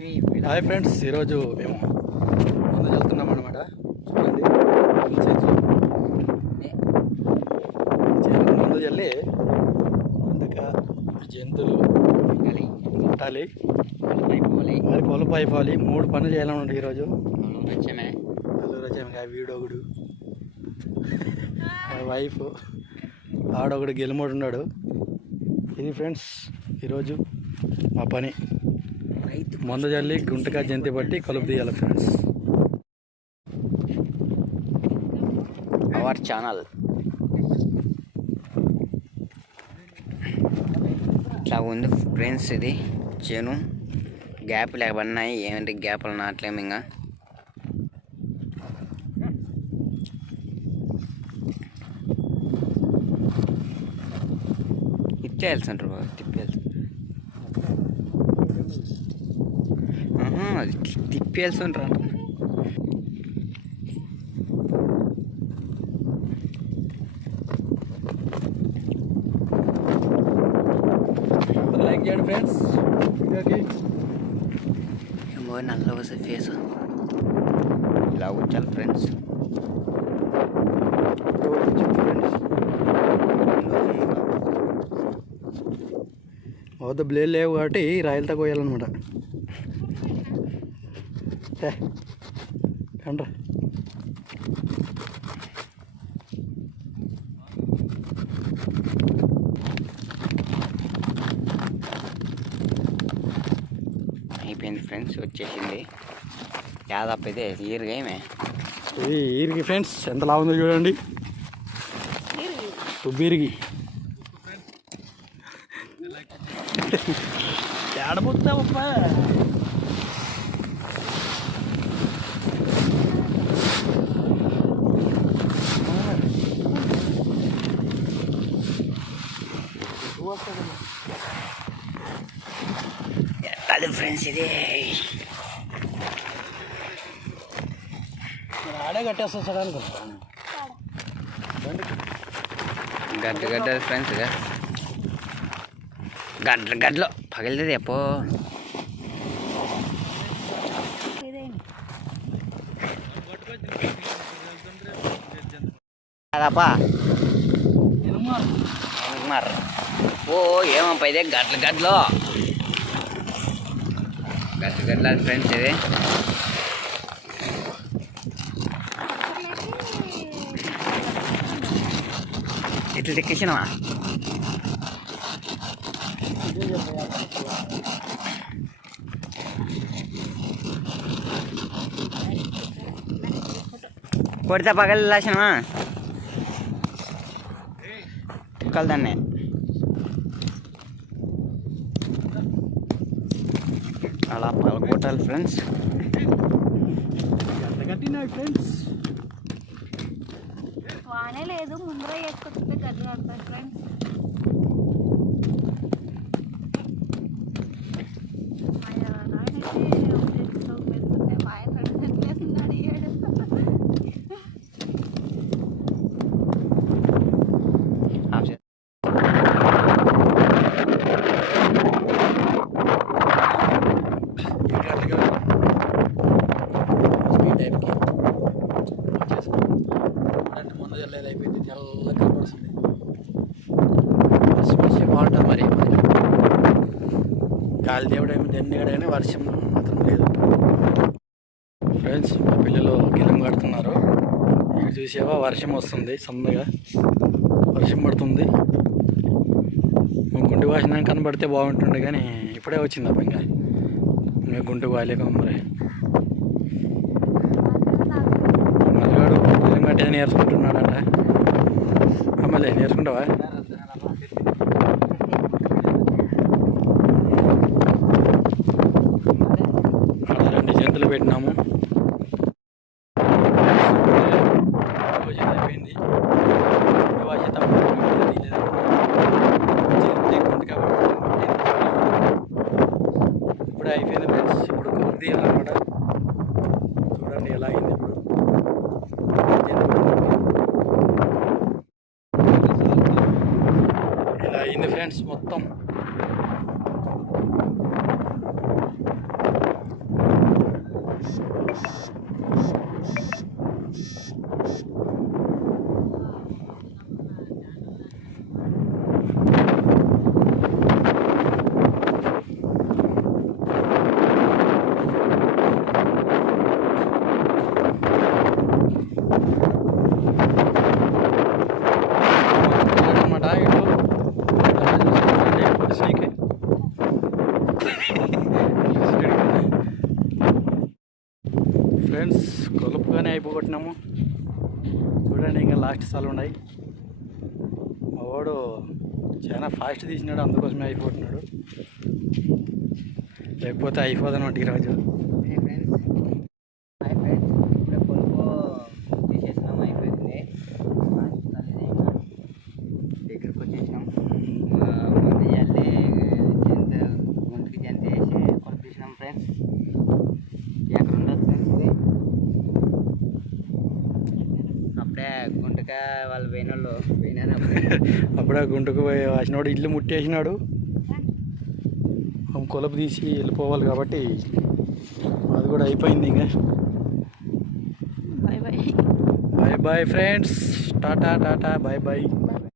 Hi friends ఈరోజు మేము ముందు వెళ్తున్నాం అనమాట చూడండి చేతులు. ముందు వెళ్ళి అందుక జంతువులు పెట్టాలి మరి కొలుపు అయిపోవాలి మూడు పనులు చేయాలన్నమాట ఈరోజు. అల్లు రచన వీడొకడు మా వైఫ్. ఆడొకడు గెలుమోడు ఉన్నాడు. ఇది ఫ్రెండ్స్ ఈరోజు మా పని. మందు జల్లి గుంటగా జంతి పట్టి కలుపు తీయాలి ఫ్రెండ్స్ అవర్ ఛానల్ ఇట్లా ఉంది ఫ్రెండ్స్ ఇది. చేను. గ్యాప్ లేకపోయినాయి ఏమిటి గ్యాప్లు నాట్లేము ఇంకా. తిప్పేయాల్సింటారు బాబు అది లైక్ చేయండి ఫ్రెండ్స్ వీడియోకి ఏమో నల్ల వస్తుంది ఫేస్ ఇలా వచ్చాలి ఫ్రెండ్స్ ఫ్రెండ్స్ వద్ద బ్లేడ్ లేవు కాబట్టి రాయలతో కోయాలన్నమాట అయిపోయింది ఫ్రెండ్స్ వచ్చేసింది. దాదాపు అయితే ఈరుగా ఏమే? ఇది ఈరికి ఫ్రెండ్స్ ఎంత లావు ఉందో చూడండి. ఉబ్బీరికి ఏడబోతావప్పా అది ఫ్రెండ్స్ ఇది ఆడే కట్టేస్తా సడానికి గడ్డ గడ్డ ఫ్రెండ్స్ గడ్డ గడ్డలో పగిలింది ఎప్పో కాదప్పా మరి. ఓ ఏమప్పా ఇదే గడ్ల గడ్డలో? గడ్డ గడ్ల ఫ్రెండ్స్ ఇది ఇట్లా ఎక్కేసినవా కొడితే పగలు లాసినవా కలదాన్ని అలా పగలగొట్టాలి ఫ్రెండ్స్. ఎంత కట్టినాయి ఫ్రెండ్స్? వానే లేదు ముందర వేసుకొస్తే గడ్డి టైంకి అంటే ముందు జల్లేదు అయిపోయింది తెల్లగా కనపడుతుంది. వర్షం వస్తే బాగుంటుంది మరి గాలి దేవుడు ఏమి దెన్నగాడు కానీ వర్షం మాత్రం లేదు. ఫ్రెండ్స్ మా పిల్లలు గిలం కడుతున్నారు. ఇక్కడ చూసావా? వర్షం వస్తుంది సన్నగా. వర్షం పడుతుంది. గుంటి వాసన కనబడితే బాగుంటుండే కానీ ఇప్పుడే వచ్చింది అప్ప ఇంకా. ఇంకా గుంటు వాలేక మరి. గిలం నేర్చుకుంటున్నాడట. అమ్మలే నేర్చుకుంటావా? రెండు జంతులు పెట్టినాము. అయిపోయింది ఇప్పుడు అయిపోయింది ఫ్రెండ్స్. ఇప్పుడు కొద్ది అనమాట చూడండి ఎలా అయింది ఇప్పుడు ఇలా అయింది ఫ్రెండ్స్ మొత్తం కొలుపుగానే చూడండి ఇంకా లాస్ట్ సార్లు ఉన్నాయి మా వాడు చాలా ఫాస్ట్ తీసినాడు అందుకోసమే అయిపోతున్నాడు. లేకపోతే అయిపోదన్నమాట ఈరోజు హాయ్ ఫ్రెండ్స్ హాయ్ ఫ్రెండ్స్ ఇప్పుడే పొలుపు తీసేసినాం అయిపోయింది లాస్ట్ తల్లిది ఇంకా దగ్గరికి వచ్చేసినాం ఆ, ముందు జల్లి జంత గుంటకి జంత వేసి కొడుకు తీసినాం ఫ్రెండ్స్ ఎక్కడ ఉండదు ఫ్రెండ్స్ ఇది అప్పుడే గుంటక వాళ్ళు పోయిన వాళ్ళు పోయినారు అప్పుడే. గుంటకు పోయి వాసినోడు ఇల్లు ముట్టేసినాడు. కొలుపు తీసి వెళ్ళిపోవాలి కాబట్టి అది కూడా అయిపోయింది ఇంకా. Bye bye. Bye bye friends. Tata tata bye bye.